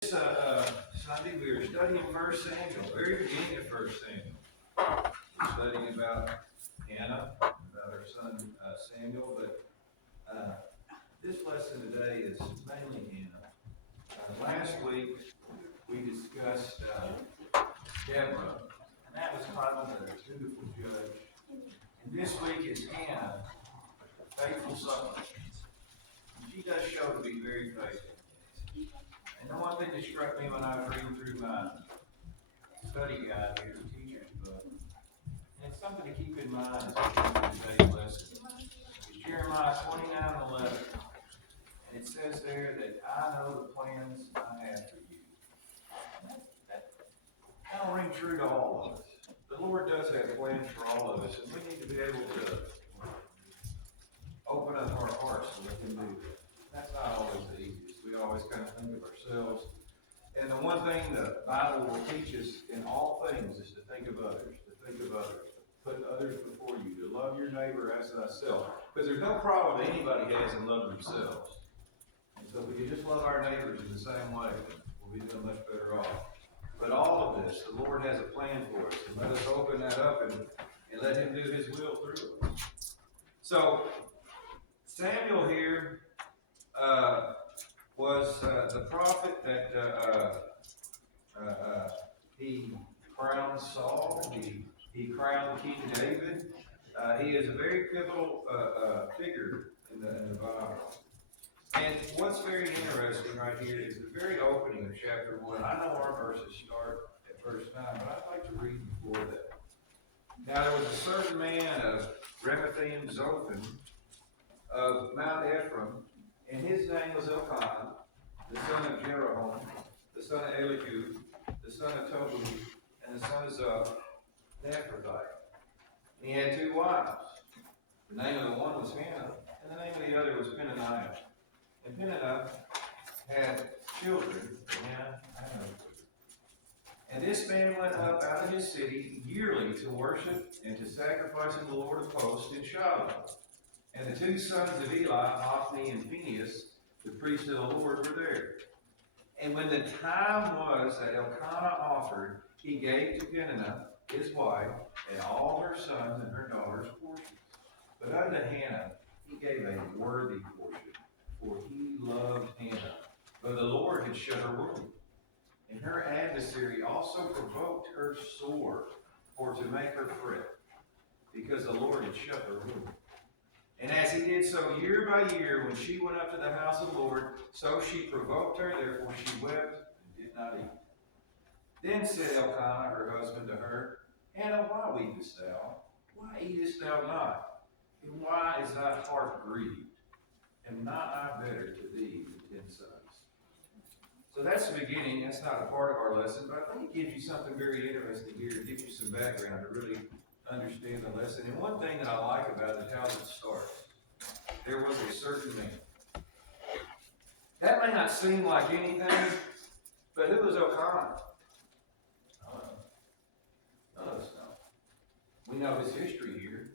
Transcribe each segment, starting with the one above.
This Sunday we were studying 1 Samuel, very beginning of 1 Samuel. We're studying about Hannah, about her son Samuel, but this lesson today is mainly Hannah. Last week we discussed Deborah, and that was titled a dutiful judge. And this week is Hannah, a faithful suppliant. She does show to be very faithful. And the one thing that struck me when I was reading through my study guide here, the teacher's book, and it's something to keep in mind as we go through today's lesson, is Jeremiah 29:11. And it says there that I know the plans I have for you. That'll ring true to all of us. The Lord does have plans for all of us, and we need to be able to open up our hearts to let Him do that. That's not always the easiest. We always kind of think of ourselves. And the one thing the Bible will teach us in all things is to think of others, to put others before you, to love your neighbor as thyself. Because there's no problem that anybody has in loving themselves. And so if we can just love our neighbors in the same way, we'll be doing much better off. But all of this, the Lord has a plan for us. And let us open that up and let Him do His will through us. So, Samuel here was the prophet that he crowned Saul, he crowned King David. He is a very pivotal figure in the Bible. And what's very interesting right here is the very opening of chapter 1. I know our verses start at verse 9, but I'd like to read before that. Now there was a certain man of Ramathaim Zophim of Mount Ephraim, and his name was Elkanah, the son of Jeroham, the son of Elihu, the son of Tobu, and the son of Zoph, an Ephrathite. And he had two wives. The name of the one was Hannah, and the name of the other was Peninnah. And Peninnah had children, Hannah and Hannah. And this man went up out of his city yearly to worship and to sacrifice to the Lord of hosts in Shiloh. And the two sons of Eli, Hophni and Phinehas, the priests of the Lord, were there. And when the time was that Elkanah offered, he gave to Peninnah, his wife, and all her sons and her daughters portions. But unto Hannah he gave a worthy portion, for he loved Hannah. But the Lord had shut her womb. And her adversary also provoked her sore, for to make her fret, because the Lord had shut her womb. And as he did so year by year, when she went up to the house of the Lord, so she provoked her, therefore she wept and did not eat. Then said Elkanah, her husband, to her, Hannah, why weepest thou? Why eatest thou not? And why is thy heart grieved? Am not I better to thee than 10 sons? So that's the beginning. That's not a part of our lesson, but I think it gives you something very interesting here. It gives you some background to really understand the lesson. And one thing that I like about it is how it starts. There was a certain man. That may not seem like anything, but who was Elkanah? None of us know. We know his history here.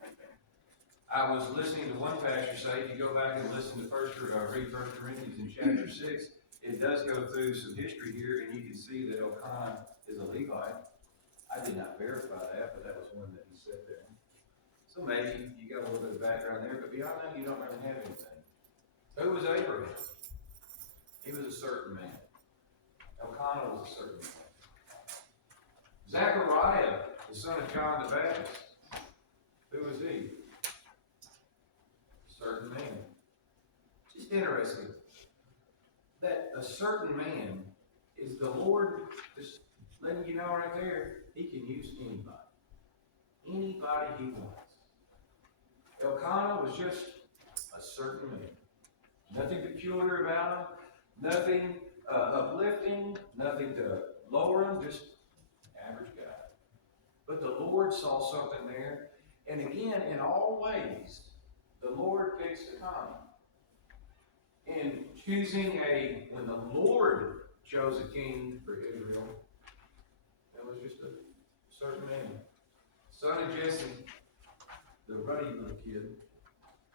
I was listening to one pastor say, if you go back and listen to read 1 Corinthians in chapter 6, it does go through some history here, and you can see that Elkanah is a Levite. I did not verify that, but that was one that he said there. So maybe you got a little bit of background there, but beyond that, you don't really have anything. Who was Abraham? He was a certain man. Elkanah was a certain man. Zechariah, the son of John the Baptist. Who was he? A certain man. Just interesting that a certain man is the Lord just letting you know right there, he can use anybody. Anybody he wants. Elkanah was just a certain man. Nothing peculiar about him. Nothing uplifting. Nothing to lower him. Just average guy. But the Lord saw something there. And again, in all ways, the Lord picks the time. In choosing when the Lord chose a king for Israel, that was just a certain man. Son of Jesse, the ruddy little kid.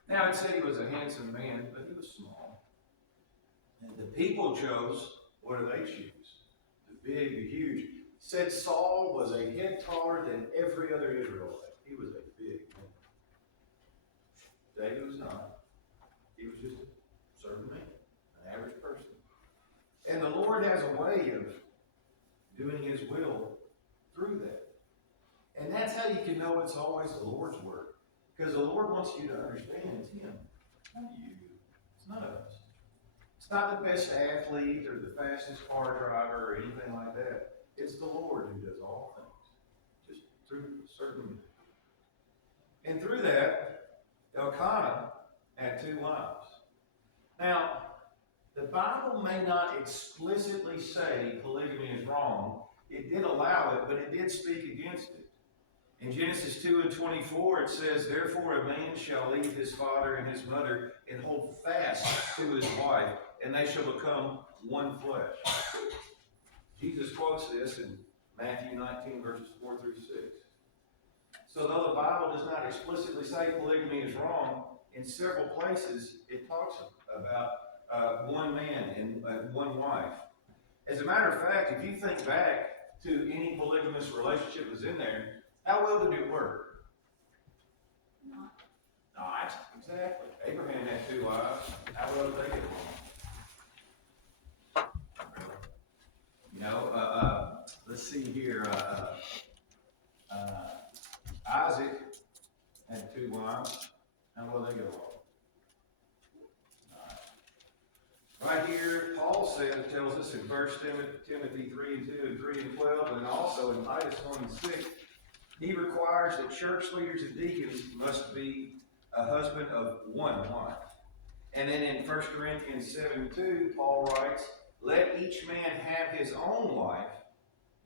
Now, I'd say he was a handsome man, but he was small. And the people chose What do they choose? The big, the huge. Said Saul was a head taller than every other Israelite. He was a big man. David was not. He was just a servant man, an average person. And the Lord has a way of doing His will through that. And that's how you can know it's always the Lord's work. Because the Lord wants you to understand it's Him, not you. It's not us. It's not the best athlete or the fastest car driver or anything like that. It's the Lord who does all things, just through certain means. And through that, Elkanah had 2 wives. Now, the Bible may not explicitly say polygamy is wrong. It did allow it, but it did speak against it. In Genesis 2:24, it says, "Therefore a man shall leave his father and his mother and hold fast to his wife, and they shall become one flesh." Jesus quotes this in Matthew 19, verses 4 through 6. So though the Bible does not explicitly say polygamy is wrong, in several places it talks about one man and one wife. As a matter of fact, if you think back to any polygamous relationship that was in there, how well did it work? Not exactly. Abraham had 2 wives. How well did they get along? You know, let's see here. Isaac had 2 wives. How well they get along? Right here, Paul tells us in 1 Timothy 3:2 and 3:12, and also in Titus 1:6, he requires that church leaders and deacons must be a husband of 1 wife. And then in 1 Corinthians 7:2, Paul writes, "Let each man have his own wife,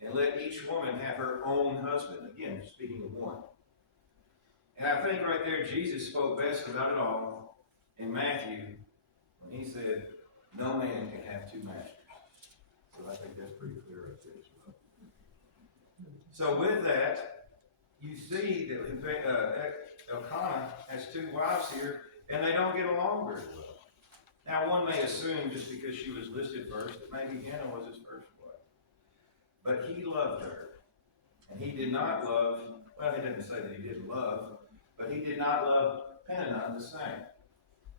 and let each woman have her own husband." Again, speaking of one. And I think right there, Jesus spoke best about it all in Matthew when he said, "No man can have 2 masters." So I think that's pretty clear right there as well. So with that, you see that Elkanah has 2 wives here, and they don't get along very well. Now, one may assume just because she was listed first that maybe Hannah was his first wife. But he loved her. And he did not love, well, he didn't say that he didn't love, but he did not love Peninnah the same.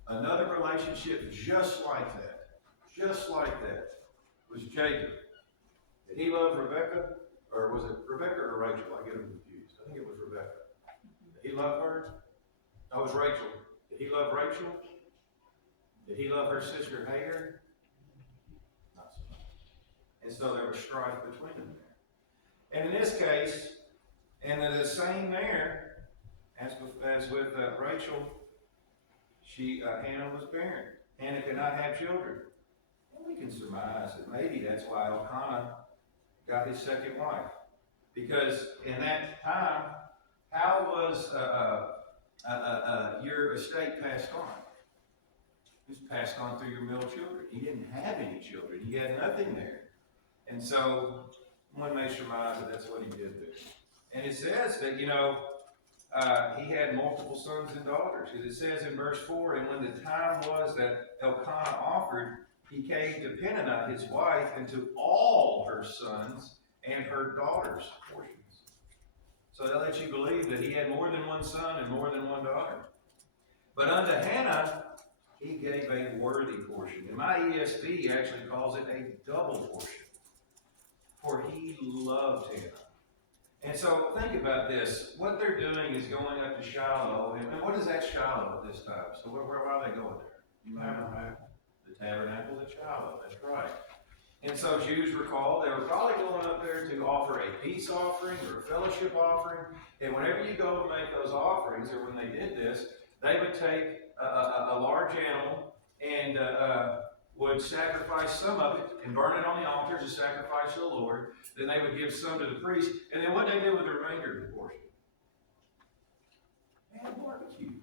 Another relationship just like that, was Jacob. Did he love Rebekah? Or was it Rebekah or Rachel? I get them confused. I think it was Rebekah. Did he love her? No, it was Rachel. Did he love Rachel? Did he love her sister Hagar? Not so much. And so there was strife between them there. And in this case, and the same there, as with Rachel, Hannah was barren. Hannah could not have children. And we can surmise that maybe that's why Elkanah got his second wife. Because in that time, how was your estate passed on? It was passed on through your male children. He didn't have any children. He had nothing there. And so one may surmise that that's what he did there. And it says that, he had multiple sons and daughters. Because it says in verse 4, "And when the time was that Elkanah offered, he came to Peninnah his wife, and to all her sons and her daughters' portions." So that lets you believe that he had more than one son and more than one daughter. But unto Hannah, he gave a worthy portion. And my ESV actually calls it a double portion. For he loved Hannah. And so think about this. What they're doing is going up to Shiloh. And what is that Shiloh at this time? So where are they going there? You remember? The tabernacle at Shiloh. That's right. And so Jews recall they were probably going up there to offer a peace offering or a fellowship offering. And whenever you go to make those offerings, or when they did this, they would take a large animal and would sacrifice some of it and burn it on the altar as a sacrifice to the Lord. Then they would give some to the priest. And then what they do with the remainder of the portion? They had barbecue.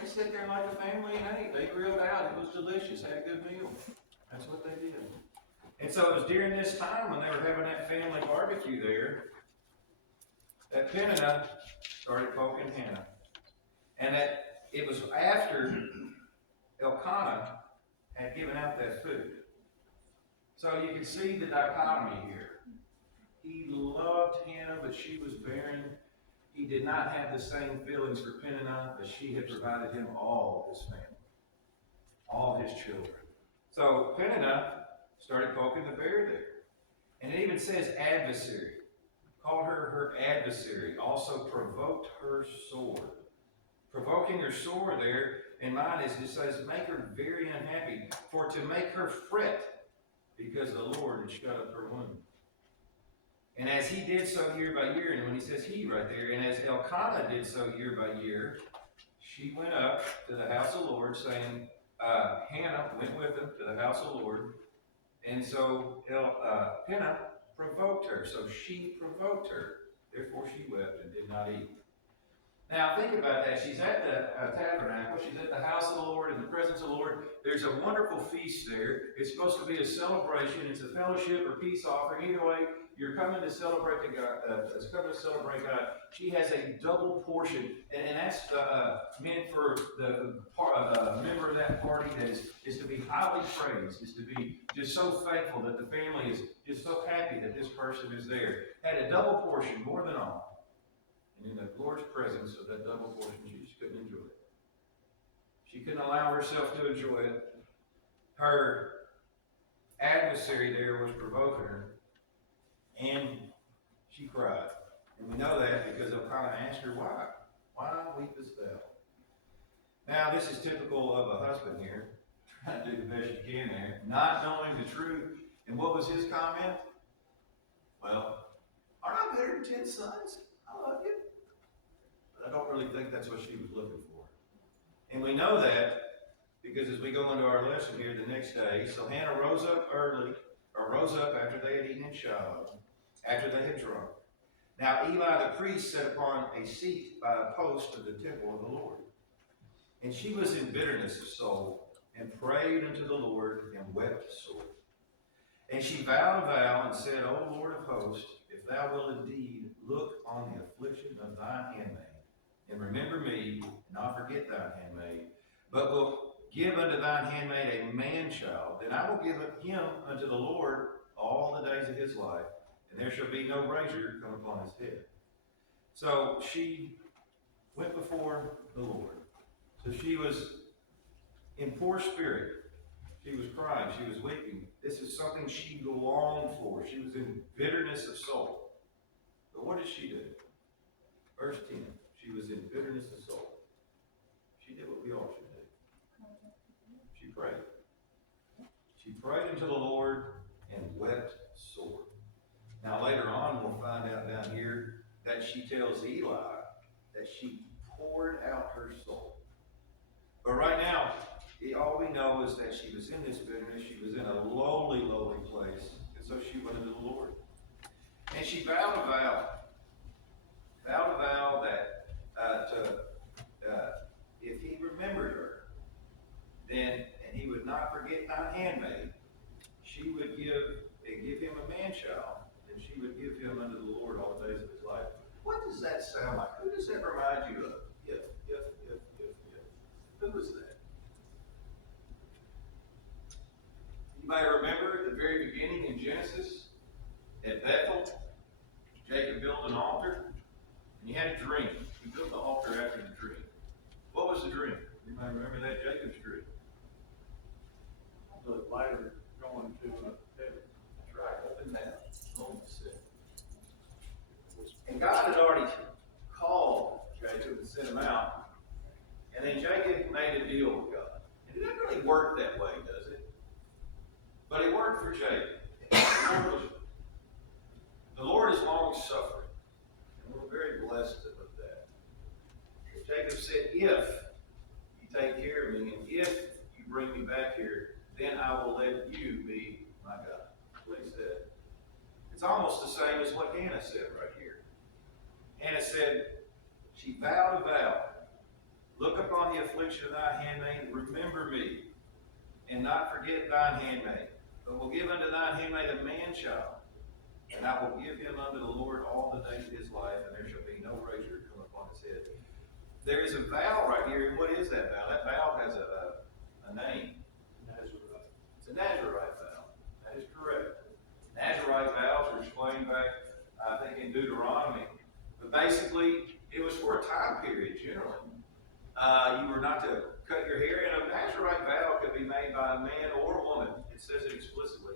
They sat there like a family and ate. They grilled out. It was delicious. Had a good meal. That's what they did. And so it was during this time when they were having that family barbecue there that Peninnah started poking Hannah. And that it was after Elkanah had given out that food. So you can see the dichotomy here. He loved Hannah, but she was barren. He did not have the same feelings for Peninnah, but she had provided him all his family, all his children. So Peninnah started poking the bear there. And it even says adversary. Called her her adversary. Also provoked her sore. Provoking her sore there in mind is, it says, make her very unhappy, for to make her fret, because the Lord had shut up her womb. And as he did so year by year, and when he says he right there, and as Elkanah did so year by year, she went up to the house of the Lord, saying, Hannah went with him to the house of the Lord, and so Peninnah provoked her. So she provoked her. Therefore she wept and did not eat. Now think about that. She's at the tabernacle. She's at the house of the Lord, in the presence of the Lord. There's a wonderful feast there. It's supposed to be a celebration. It's a fellowship or peace offering. Either way, you're coming to celebrate God. She has a double portion, and that's meant for the member of that party that is to be highly praised, is to be just so thankful that the family is just so happy that this person is there. Had a double portion, more than all. And in the Lord's presence of that double portion, she just couldn't enjoy it. She couldn't allow herself to enjoy it. Her adversary there was provoking her, and she cried. And we know that because Elkanah asked her, why? Why weepest thou? Now, this is typical of a husband here, trying to do the best you can there, not knowing the truth. And what was his comment? Well, aren't I better than 10 sons? I love you. But I don't really think that's what she was looking for. And we know that because as we go into our lesson here the next day, so Hannah rose up after they had eaten in Shiloh, after they had drunk. Now Eli the priest sat upon a seat by a post of the temple of the Lord. And she was in bitterness of soul, and prayed unto the Lord, and wept sore. And she vowed a vow, and said, O Lord of hosts, if thou wilt indeed look on the affliction of thine handmaid, and remember me, and not forget thine handmaid, but wilt give unto thine handmaid a man-child, then I will give him unto the Lord all the days of his life, and there shall be no razor come upon his head. So she went before the Lord. So she was in poor spirit. She was crying. She was weeping. This is something she longed for. She was in bitterness of soul. But what did she do? Verse 10. She was in bitterness of soul. She did what we all should do. She prayed. She prayed unto the Lord and wept sore. Now later on we'll find out down here that she tells Eli that she poured out her soul. But right now, all we know is that she was in this bitterness. She was in a lowly, lowly place. And so she went to the Lord. And she vowed a vow. Vowed a vow that if he remembered her, then, and he would not forget thine handmaid, she would give him a man-child, and she would give him unto the Lord all the days of his life. What does that sound like? Who does that remind you of? If. Who was that? You may remember at the very beginning in Genesis, at Bethel, Jacob built an altar, and he had a dream. He built the altar after the dream. What was the dream? You may remember that Jacob's dream. The ladder going to heaven. That's right, up and down. And God had already called Jacob and sent him out. And then Jacob made a deal with God. And it doesn't really work that way, does it? But it worked for Jacob. The Lord is long suffering. And we're very blessed with that. Jacob said, if you take care of me, and if you bring me back here, then I will let you be my God. That's what he said. It's almost the same as what Hannah said right here. Hannah said, she vowed a vow. Look upon the affliction of thy handmaid, remember me, and not forget thine handmaid. But will give unto thine handmaid a man-child, and I will give him unto the Lord all the days of his life, and there shall be no razor come upon his head. There is a vow right here, and what is that vow? That vow has a name. Nazarite. It's a Nazarite vow. That is correct. Basically, it was for a time period, generally. You were not to cut your hair, and a Nazarite vow could be made by a man or a woman. It says it explicitly,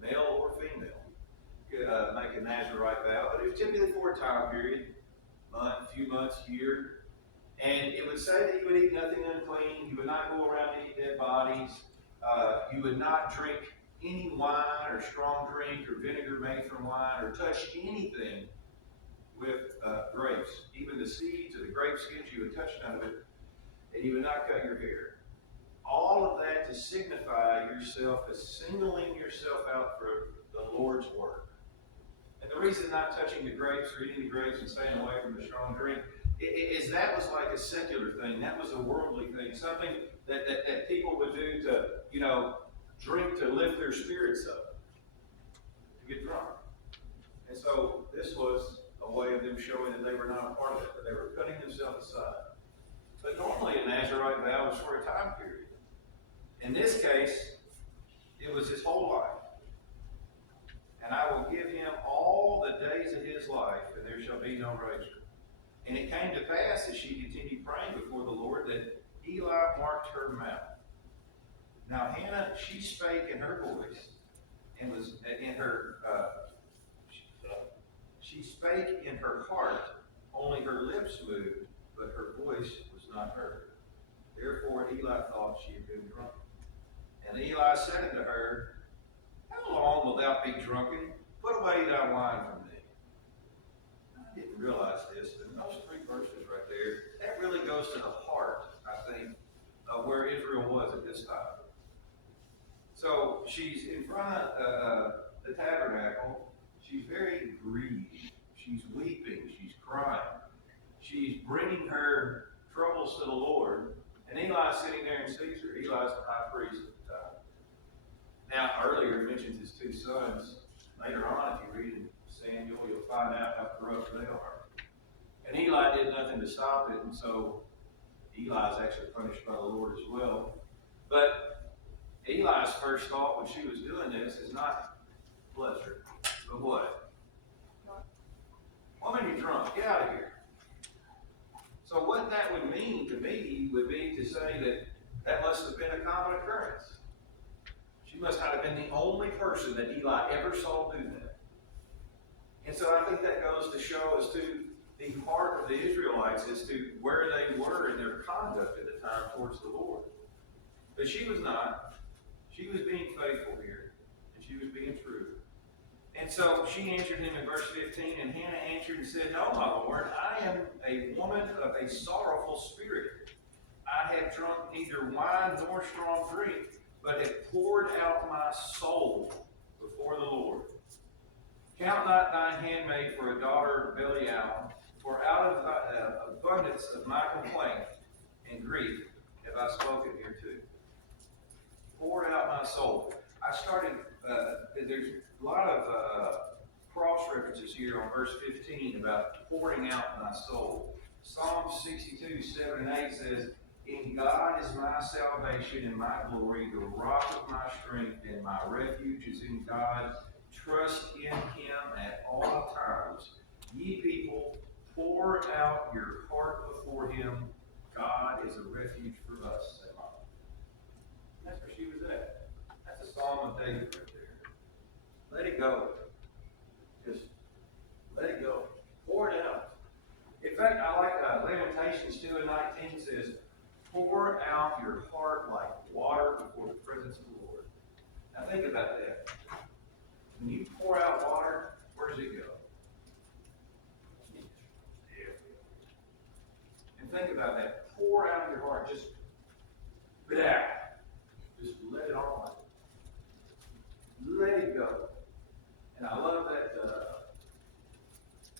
male or female. Make a Nazarite vow, but it was typically for a time period, month, few months, year. And it would say that you would eat nothing unclean, you would not go around and eat dead bodies, you would not drink any wine or strong drink or vinegar made from wine, or touch anything with grapes. Even the seeds or the grape skins, you would touch none of it, and you would not cut your hair. All of that to signify yourself as singling yourself out for the Lord's work. And the reason not touching the grapes or eating the grapes and staying away from the strong drink is that was like a secular thing. That was a worldly thing. Something that people would do to, drink to lift their spirits up, to get drunk. And so this was a way of them showing that they were not a part of it, that they were putting themselves aside. But normally a Nazarite vow was for a time period. In this case, it was his whole life. And I will give him all the days of his life, and there shall be no razor. And it came to pass, as she continued praying before the Lord, that Eli marked her mouth. Now Hannah, she spake in her voice, and was in her, she spake in her heart, only her lips moved, but her voice was not heard. Therefore Eli thought she had been drunk. And Eli said unto her, how long wilt thou be drunken? Put away thy wine from thee. I didn't realize this, but in those three verses right there, that really goes to the heart, I think, of where Israel was at this time. So she's in front of the tabernacle. She's very grieved. She's weeping. She's crying. She's bringing her troubles to the Lord. And Eli's sitting there and sees her. Eli's the high priest at the time. Now, earlier it mentions his two sons. Later on, if you read in Samuel, you'll find out how corrupt they are. And Eli did nothing to stop it, and so Eli is actually punished by the Lord as well. But Eli's first thought when she was doing this is not pleasure, but what? Woman, you're drunk. Get out of here. So what that would mean to me would be to say that that must have been a common occurrence. She must not have been the only person that Eli ever saw do that. And so I think that goes to show as to the heart of the Israelites as to where they were in their conduct at the time towards the Lord. But she was not. She was being faithful here, and she was being true. And so she answered him in verse 15, and Hannah answered and said, no, my Lord, I am a woman of a sorrowful spirit. I have drunk neither wine nor strong drink, but have poured out my soul before the Lord. Count not thine handmaid for a daughter of Belial, for out of the abundance of my complaint and grief have I spoken hereto. Poured out my soul. I started, there's a lot of cross references here on verse 15 about pouring out my soul. Psalm 62, 7 and 8 says, in God is my salvation and my glory, the rock of my strength, and my refuge is in God. Trust in him at all times. Ye people, pour out your heart before him. God is a refuge for us. That's where she was at. That's a Psalm of David right there. Let it go. Just let it go. Pour it out. In fact, I like Lamentations 2 and 19 says, pour out your heart like water before the presence of the Lord. Now think about that. When you pour out water, where does it go? And think about that. Pour out your heart. Just let it all out. Let it go. And I love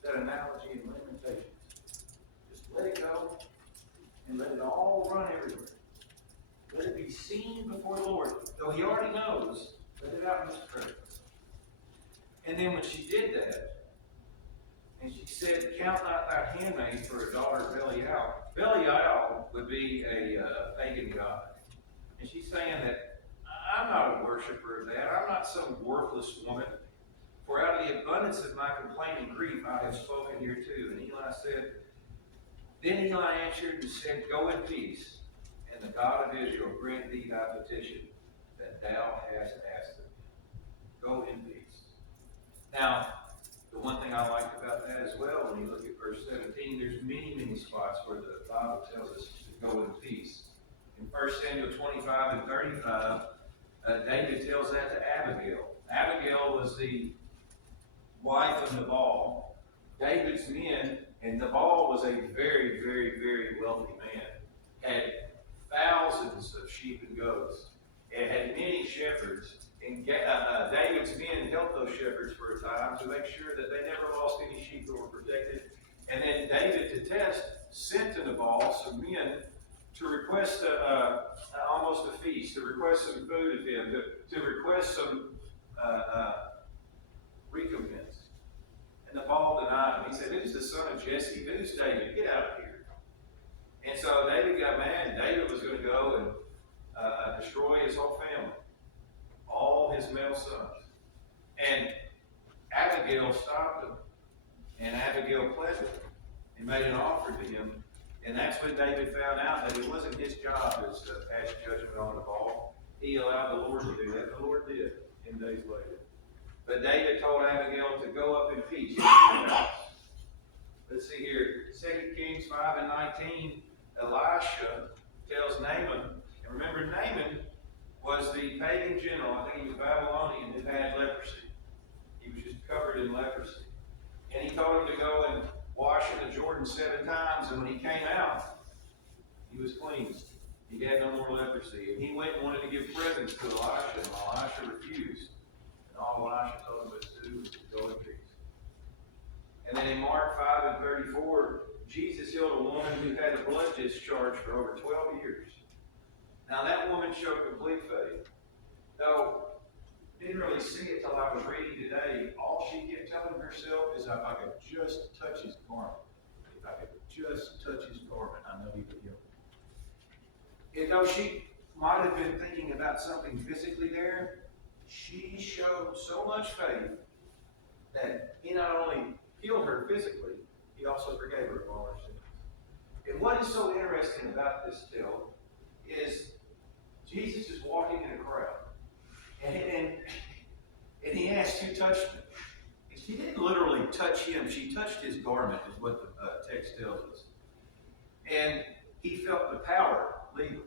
that analogy in Lamentations. Just let it go and let it all run everywhere. Let it be seen before the Lord. Though he already knows, let it out in his presence. And then when she did that, and she said, count not thy handmaid for a daughter of Belial. Belial would be a pagan god. And she's saying that I'm not a worshiper of that. I'm not some worthless woman. For out of the abundance abundance of my complaint and grief I have spoken here too. And Eli said, Then Eli answered and said, Go in peace, and the God of Israel grant thee thy petition that thou hast asked of him. Go in peace. Now, the one thing I liked about that as well, when you look at verse 17, there's many, many spots where the Bible tells us to go in peace. In 1 Samuel 25 and 35, David tells that to Abigail. Abigail was the wife of Nabal, David's men, and Nabal was a very, very, very wealthy man. Had thousands of sheep and goats, and had many shepherds. And David's men helped those shepherds for a time to make sure that they never lost any sheep that were protected. And then David, to test, sent to Nabal some men to request almost a feast, to request some food of him, to request some recompense. And Nabal denied him. He said, Who's the son of Jesse? Who's David? Get out of here. And so David got mad, and David was going to go and destroy his whole family, all his male sons. And Abigail stopped him, and Abigail pled with him and made an offer to him. And that's when David found out that it wasn't his job to pass judgment on Nabal. He allowed the Lord to do that. The Lord did 10 days later. But David told Abigail to go up in peace. Let's see here. 2 Kings 5 and 19, Elisha tells Naaman, and remember Naaman was the pagan general, I think he was Babylonian, who had leprosy. He was just covered in leprosy. And he told him to go and wash in the Jordan 7 times, and when he came out, he was cleansed. He had no more leprosy. And he went and wanted to give presents to Elisha, and Elisha refused. And all Elisha told him to do was to go in peace. And then in Mark 5 and 34, Jesus healed a woman who had a blood discharge for over 12 years. Now that woman showed complete faith. Though, didn't really see it till I was reading today. All she kept telling herself is, if I could just touch his garment. If I could just touch his garment, I know he would heal me. And though she might have been thinking about something physically there, she showed so much faith that he not only healed her physically, he also forgave her of all her sins. And what is so interesting about this tale is Jesus is walking in a crowd. And he asked, Who touched me? And she didn't literally touch him. She touched his garment, is what the text tells us. And he felt the power leave him.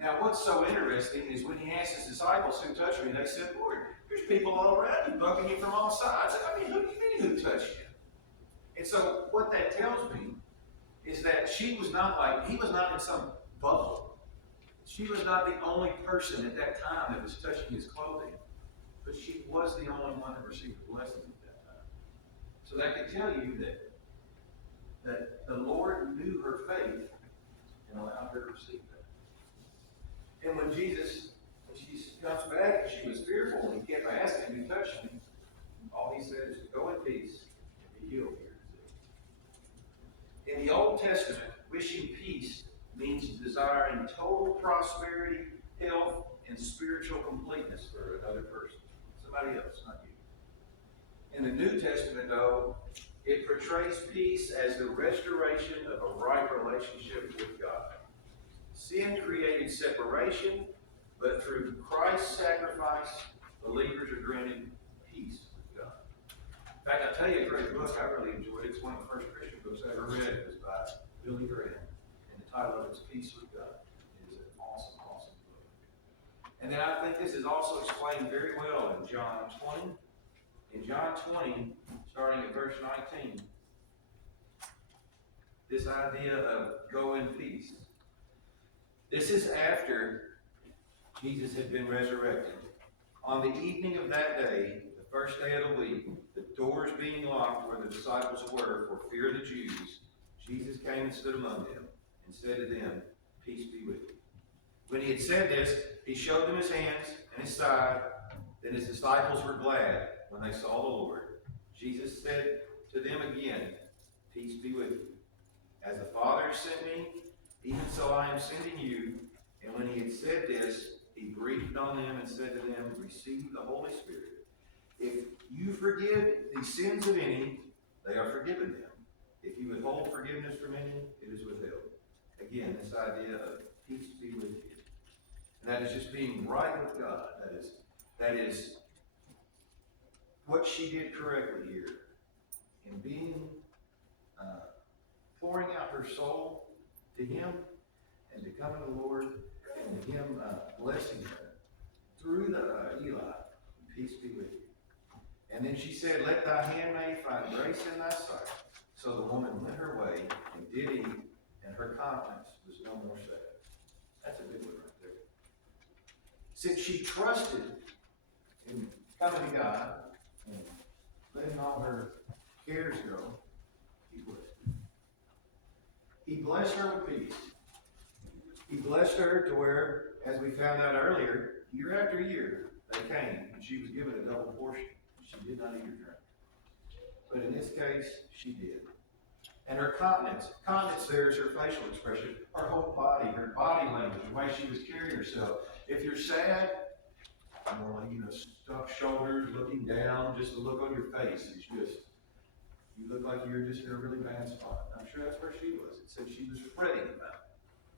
Now, what's so interesting is when he asked his disciples, Who touched me? They said, Lord, there's people all around you, bugging you from all sides. I mean, who do you mean who touched you? And so what that tells me is that he was not in some bubble. She was not the only person at that time that was touching his clothing, but she was the only one that received a blessing at that time. So that could tell you that the Lord knew her faith and allowed her to receive that. And when she comes back, she was fearful, and he kept asking, Who touched me? All he said is to go in peace and be healed here. In the Old Testament, wishing peace means desiring total prosperity, health, and spiritual completeness for another person. Somebody else, not you. In the New Testament, though, it portrays peace as the restoration of a right relationship with God. Sin created separation, but through Christ's sacrifice, believers are granted peace with God. In fact, I'll tell you a great book I really enjoyed. It's one of the first Christian books I ever read. It was by Billy Graham. Title of it is Peace with God. It is an awesome, awesome book. And then I think this is also explained very well in John 20. In John 20, starting at verse 19, this idea of go in peace. This is after Jesus had been resurrected. On the evening of that day, the first day of the week, the doors being locked where the disciples were for fear of the Jews, Jesus came and stood among them and said to them, Peace be with you. When he had said this, he showed them his hands and his side. Then his disciples were glad when they saw the Lord. Jesus said to them again, Peace be with you. As the Father sent me, even so I am sending you. And when he had said this, he breathed on them and said to them, Receive the Holy Spirit. If you forgive the sins of any, they are forgiven them. If you withhold forgiveness from any, it is withheld. Again, this idea of peace be with you. And that is just being right with God. That is what she did correctly here. In being, pouring out her soul to Him and to come to the Lord and to Him blessing her through the Eli. Peace be with you. And then she said, let thy handmaid find grace in thy sight. So the woman went her way and did eat, and her countenance was no more sad. That's a big one right there. Since she trusted in coming to God and letting all her cares go, He blessed her. He blessed her with peace. He blessed her to where, as we found out earlier, year after year, they came, and she was given a double portion. She did not eat or drink. But in this case, she did. And her countenance there is her facial expression, her whole body, her body language, the way she was carrying herself. If you're sad, more like, stuffed shoulders, looking down, just the look on your face is just, you look like you're just in a really bad spot. I'm sure that's where she was. It said she was fretting about it.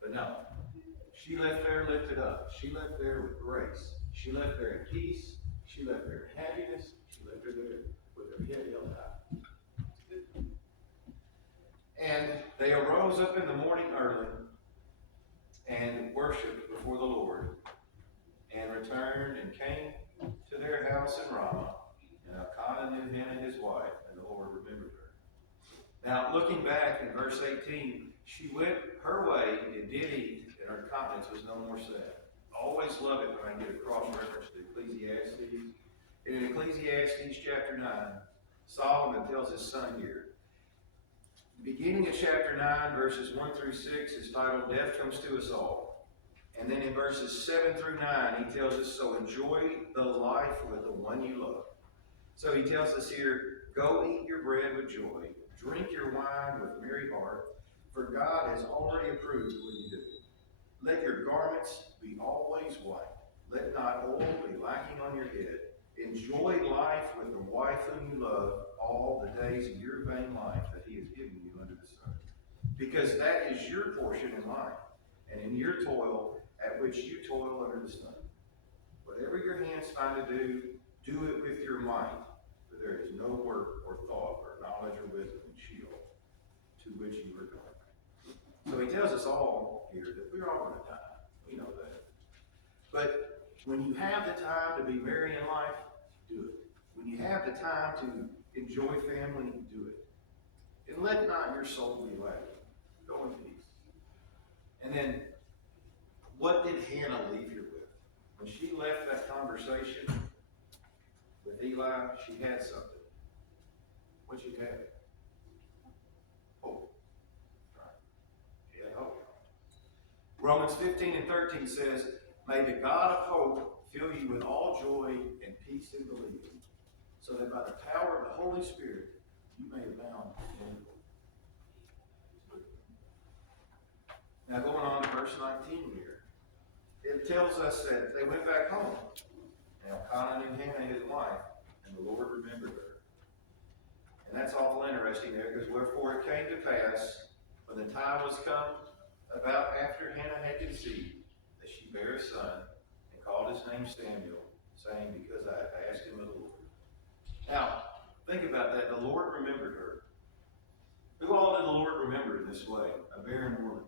But no, she left there lifted up. She left there with grace. She left there in peace. She left there in happiness. She left her there with her head held high. And they arose up in the morning early and worshiped before the Lord and returned and came to their house in Ramah. And Elkanah knew Hannah his wife, and the Lord remembered her. Now, looking back in verse 18, she went her way and did eat, and her countenance was no more sad. Always love it when I get a cross-reference to Ecclesiastes. And in Ecclesiastes chapter 9, Solomon tells his son here, beginning of chapter 9, verses 1 through 6 is titled, Death Comes to Us All. And then in verses 7 through 9, he tells us, so enjoy the life with the one you love. So he tells us here, go eat your bread with joy, drink your wine with merry heart, for God has already approved what you do. Let your garments be always white. Let not oil be lacking on your head. Enjoy life with the wife whom you love all the days of your vain life that He has given you under the sun. Because that is your portion in life, and in your toil at which you toil under the sun. Whatever your hands find to do, do it with your might, for there is no work or thought or knowledge or wisdom in Sheol to which you are going. So he tells us all here that we're all going to die. We know that. But when you have the time to be merry in life, do it. When you have the time to enjoy family, do it. And let not your soul be lacking. Go in peace. And then, what did Hannah leave here with? When she left that conversation with Eli, she had something. What she had? Hope. Right. She had hope. Romans 15 and 13 says, may the God of hope fill you with all joy and peace in believing, so that by the power of the Holy Spirit you may abound in hope. Now going on to verse 19 here. It tells us that they went back home. And Elkanah knew Hannah his wife, and the Lord remembered her. And that's awful interesting there, because wherefore it came to pass, when the time was come, about after Hannah had conceived, that she bare a son, and called his name Samuel, saying, because I have asked him of the Lord. Now, think about that. The Lord remembered her. Who all did the Lord remember in this way? A barren woman.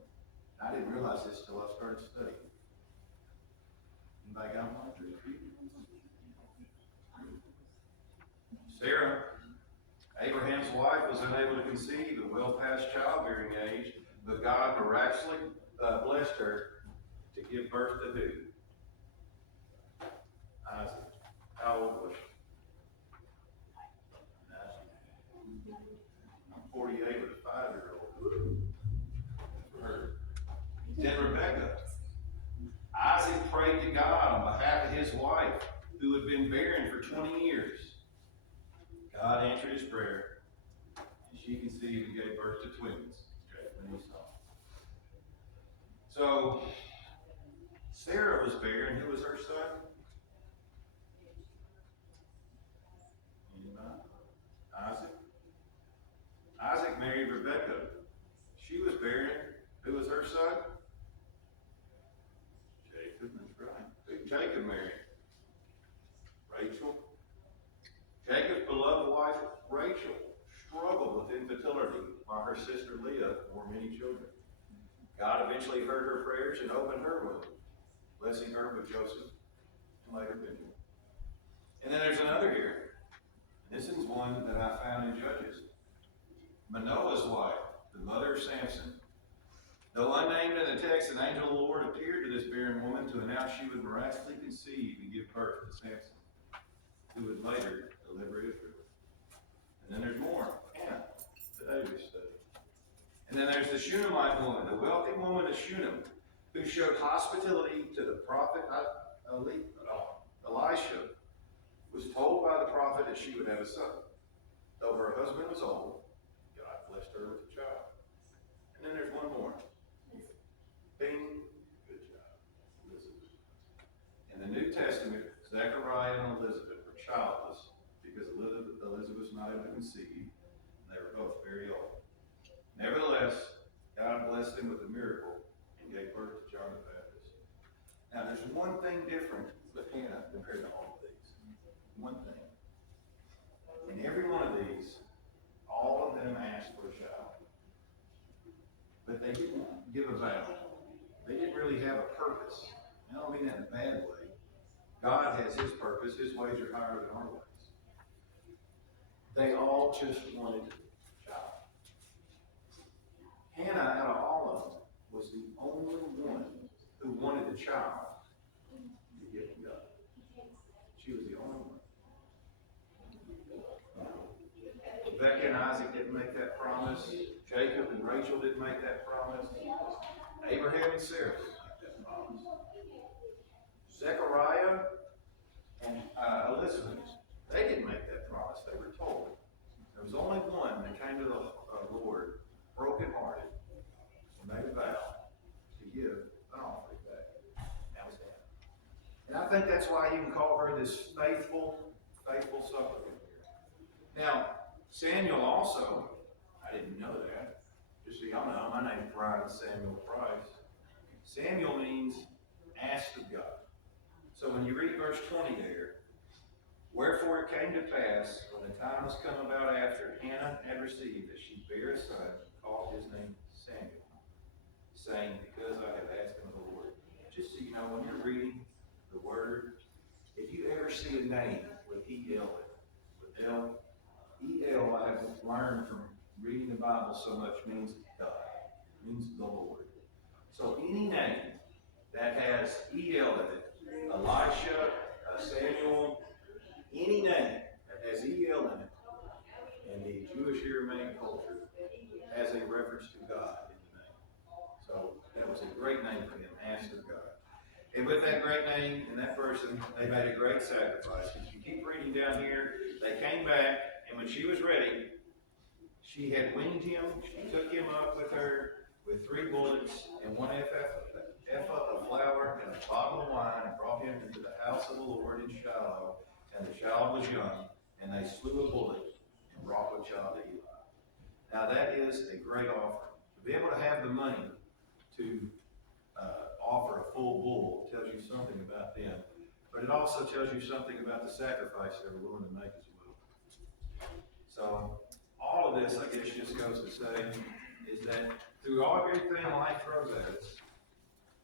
I didn't realize this until I started studying. Anybody got one? Sarah, Abraham's wife, was unable to conceive and well past childbearing age, but God miraculously blessed her to give birth to who? Isaac. How old was she? I'm 48 with a 5-year-old. For her. Then Rebecca. Isaac prayed to God on behalf of his wife, who had been barren for 20 years. God answered his prayer, and she conceived and gave birth to twins, Jacob and Esau. So, Sarah was barren. Who was her son? Rebecca, she was barren. Who was her son? Jacob, that's right. Who did Jacob marry? Rachel. Jacob's beloved wife, Rachel, struggled with infertility while her sister Leah bore many children. God eventually heard her prayers and opened her womb, blessing her with Joseph and later Benjamin. And then there's another here. This is one that I found in Judges. Manoah's wife, the mother of Samson. Though unnamed in the text, an angel of the Lord appeared to this barren woman to announce she would miraculously conceive and give birth to Samson, who would later deliver Israel. And then there's more. Hannah, today we study. And then there's the Shunammite woman, the wealthy woman of Shunem, who showed hospitality to the prophet Elisha, was told by the prophet that she would have a son. Though her husband was old, God blessed her with a child. And then there's one more. Bing, good job, Elizabeth. In the New Testament, Zechariah and Elizabeth were childless because Elizabeth was not able to conceive. They were both very old. Nevertheless, God blessed them with a miracle and gave birth to John the Baptist. Now, there's one thing different with Hannah compared to all of these. One thing. In every one of these, all of them asked for a child. But they didn't give a vow. They didn't really have a purpose. I don't mean that in a bad way. God has His purpose. His ways are higher than our ways. They all just wanted a child. Hannah, out of all of them, was the only one who wanted a child to give to God. She was the only one. Rebecca and Isaac didn't make that promise. Jacob and Rachel didn't make that promise. Abraham and Sarah didn't make that promise. Zechariah and Elizabeth, they didn't make that promise. They were told. There was only one that came to the Lord, brokenhearted, and made a vow to give an offering back. That was Hannah. And I think that's why you can call her this faithful supplicant. Now, Samuel also, I didn't know that. Just so y'all know, my name's Brian Samuel Price. Samuel means asked of God. So when you read verse 20 there, wherefore it came to pass, when the time was come about after Hannah had received that she bare a son, called his name Samuel, saying, because I have asked him of the Lord. Just so you know, when you're reading the word, if you ever see a name with E-L, E-L, I have learned from reading the Bible so much, means God, means the Lord. So any name that has E-L in it, Elisha, Samuel, any name that has E-L in it, in the Jewish Aramaic culture, has a reference to God in the name. So that was a great name for him, asked of God. And with that great name and that person, they made a great sacrifice. If you keep reading down here, they came back, and when she was ready, she had weaned him. She took him up with her with 3 bullocks and 1 ephah of flour and a bottle of wine, and brought him into the house of the Lord in Shiloh. And the child was young, and they slew a bullock and brought the child to Eli. Now that is a great offering. To be able to have the money to offer a full bull tells you something about them, but it also tells you something about the sacrifice they were willing to make as well. So all of this, I guess, just goes to say is that through everything life throws at us,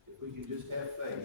if we can just have faith